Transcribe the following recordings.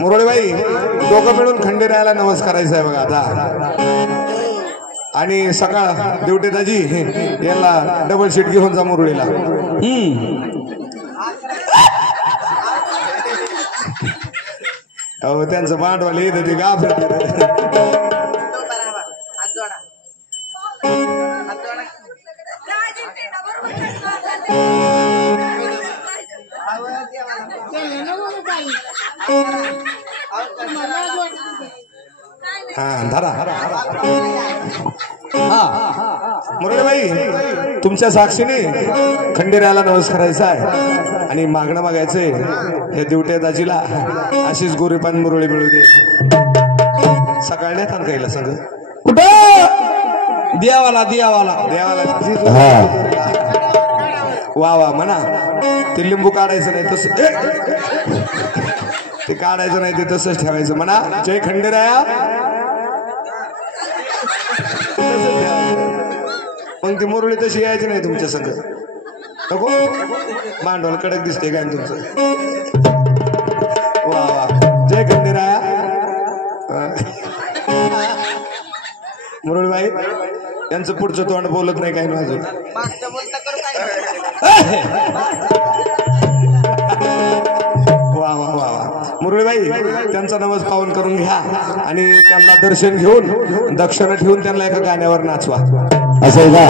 मुरळी बाई दोघं मिळून खंडेरायाला नमस्कारायचं आहे बघा आता. आणि सकाळ देवटे दाजी यांना डबल शीट घेऊन जा मुरळीला. अहो त्यांचं भांडवल येत ते गाफ. धरा मुरळीबाई तुमच्या साक्षीने खंडेरायाला नमस्कारायचा आहे आणि मागणं मागायचंय हे दिवटे दाजीला अशीच गोरीपान मुरळी मिळू दे. सकाळ नाही थांब काहीला सांग कुठं दियावाला दियावाला देवाला वा वा म्हणा. ते लिंबू काढायचं नाही तस ते काढायचं नाही ते तसंच ठेवायचं म्हणा. जय खंडेराया. मग ती मुरळी तशी यायची नाही तुमच्या संग. नको भांडवल कडक दिसते काय तुमचं. वा वा जय खंडेराया. मुरळीबाई यांचं पुढचं तोंड बोलत नाही काही माझं. वा वा वा वा मुरळीबाई त्यांचा नवस पावन करून घ्या आणि त्यांना दर्शन घेऊन दक्षिणा ठेवून त्यांना एका गाण्यावर नाचवा. असं आहे का?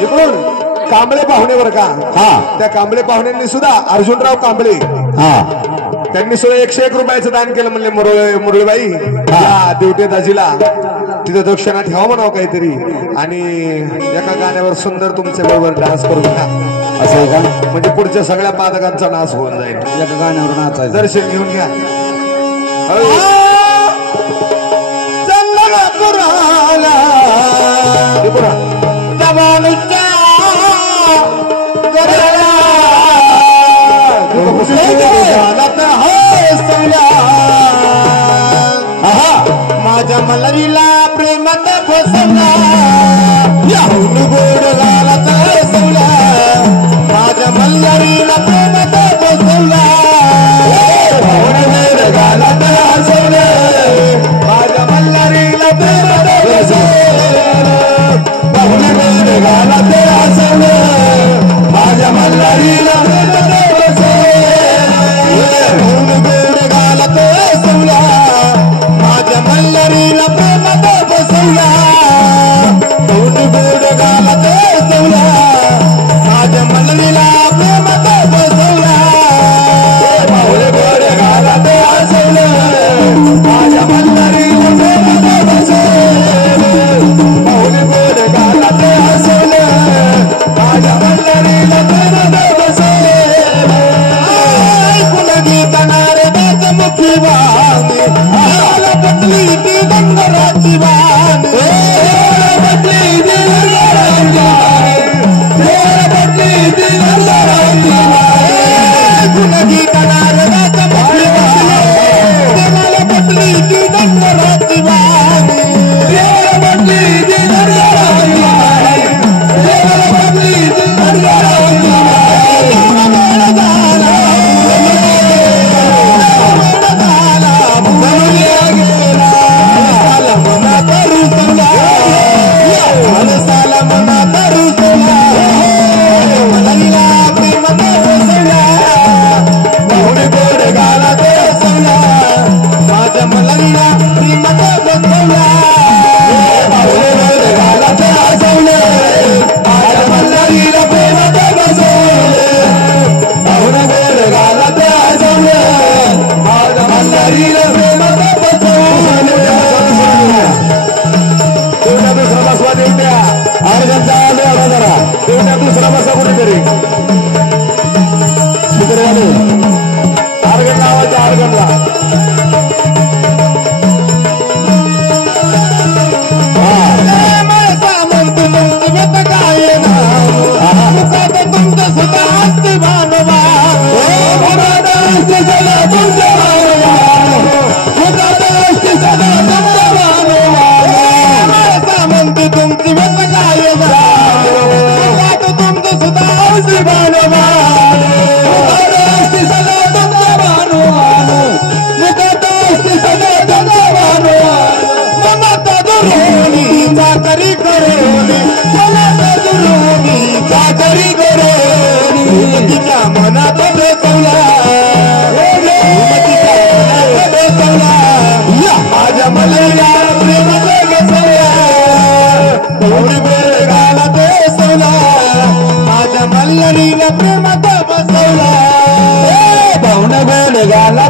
इकडून कांबळे पाहुणेवर का. हा त्या कांबळे पाहुण्यांनी सुद्धा अर्जुनराव कांबळे त्यांनी सुद्धा 101 रुपयाचं दान केलं म्हणले मुरळीबाई या दिवटे दाजीला तिथं दक्षिणा ठेवा म्हणावं काहीतरी आणि एका गाण्यावर सुंदर तुमच्या बरोबर डान्स करून घ्या. असं आहे का? म्हणजे पुढच्या सगळ्या पादकांचा नाश होऊन जाईल. एका गाण्यावर नाचायचं. दर्शन घेऊन घ्या. माझ्या मलरीला प्रेमात फसवला गोड गालात हसवला. माझ्या मल्हारीला प्रेमात फसवला गालात हसवला. माझ्या मल्हारीला प्रेमात गालात हसवलं. माझ्या मल्हारीला प्रेमात गोड गालात हसवला. माझ्या मल्हारीला प्रेमात बसवला. दोन गोड गालात हसवला. माझ्या मल्हारीला प्रेमात बसवला. मावळे गोड गालात हसवलं. माझ्या मल्हारीला प्रेमात बसवलं. मावळे गोड गालात हसवलं. माझ्या मल्हारीला प्रेमात बसवलं. ऐकून घेताना रे मुखी वाणी पटली ती डंगराची वाणी. पटली ती डंगराची वाणी. पटली ती डंगराची वाणी. गुणगी करणार मुखी वाणी पटली ती डंगराची वाणी. पटली ती डंगराची वाणी. पटली ती डंगराची वाणी. गाला